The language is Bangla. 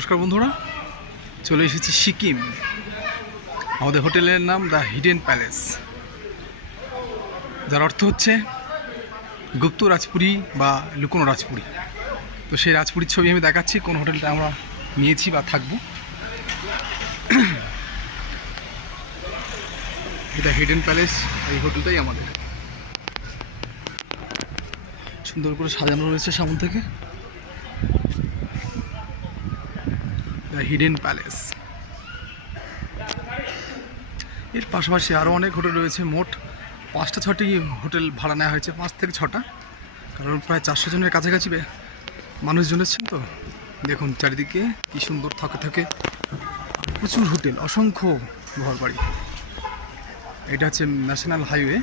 নমস্কার বন্ধুরা, চলে এসেছি সিকিম। আমাদের হোটেলের নাম দ্য হিডেন প্যালেস, যার অর্থ হচ্ছে গুপ্ত রাজপুরী বা লুকোনো রাজপুরী। তো সেই রাজপুরীর ছবি আমি দেখাচ্ছি কোন হোটেলটা আমরা নিয়েছি বা থাকবো। এটা হিডেন প্যালেস, এই হোটেলটাই আমাদের। সুন্দর করে সাজানো রয়েছে সামনে থেকে। দ্য হিডেন প্যালেস, এর পাশাপাশি আরও অনেক হোটেল রয়েছে। মোট 5-6টি হোটেল ভাড়া নেওয়া হয়েছে, 5 থেকে 6টা, কারণ প্রায় 400 জনের কাছাকাছি মানুষজন এসেছেন। তো দেখুন চারিদিকে কি সুন্দর থাকে প্রচুর হোটেল, অসংখ্য ঘরবাড়ি। এটা হচ্ছে ন্যাশনাল হাইওয়ে।